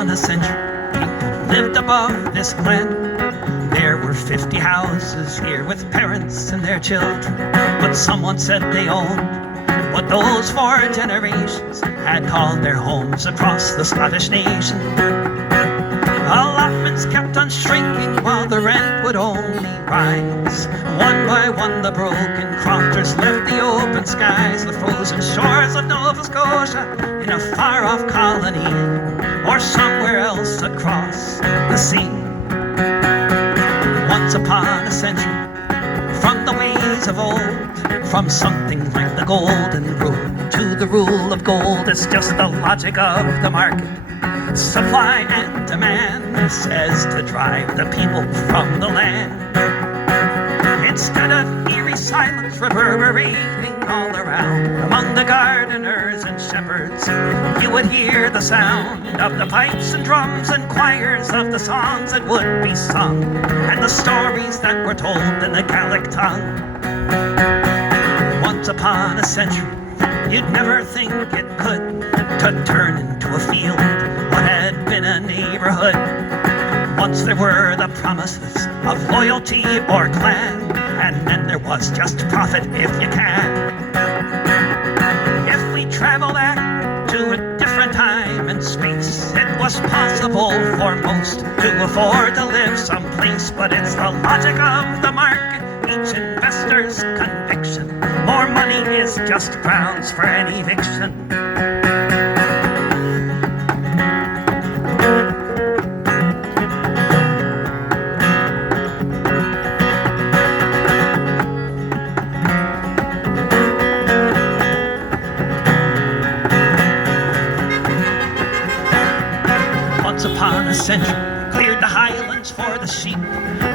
upon a century lived above this glen. There were 50 houses here with parents and their children, but someone said they owned what those 4 generations had called their homes across the Scottish nation. Allotments kept on shrinking while the rent would only rise. One by one the broken crofters left the open skies, the frozen shores of Nova Scotia in a far-off colony, or somewhere else across the sea. Once upon a century, from the ways of old, from something like the golden rule to the rule of gold, it's just the logic of the market. Supply and demand says to drive the people from the land. Instead of eerie silence reverberating all around, among the gardeners and shepherds, you would hear the sound of the pipes and drums and choirs of the songs that would be sung, and the stories that were told in the Gaelic tongue. Once upon a century, you'd never think it could to turn into a field what had been a neighborhood. Once there were the promises of loyalty or clan, and then there was just profit if you can. If we travel back to a different time and space, it was possible for most to afford to live someplace, but it's the logic of the market, each investor's conviction. More money is just grounds for an eviction. Once upon a century, cleared the Highlands for the sheep.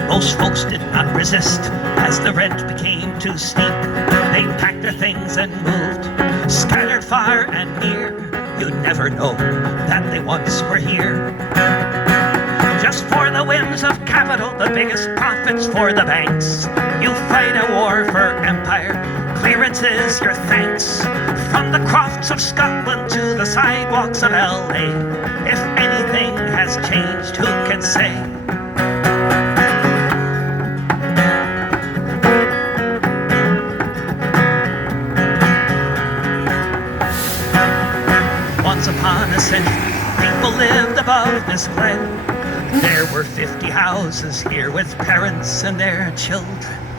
Most folks did not resist as the rent became too steep. They packed their things and moved, scattered far and near. You'd never know that they once were here. Just for the whims of capital, the biggest profits for the banks. You fight a war for empire, clearances your thanks. From the crofts of Scotland to the sidewalks of LA, if anything has changed, who can say? Once upon a century, people lived above this glen. There were 50 houses here with parents and their children.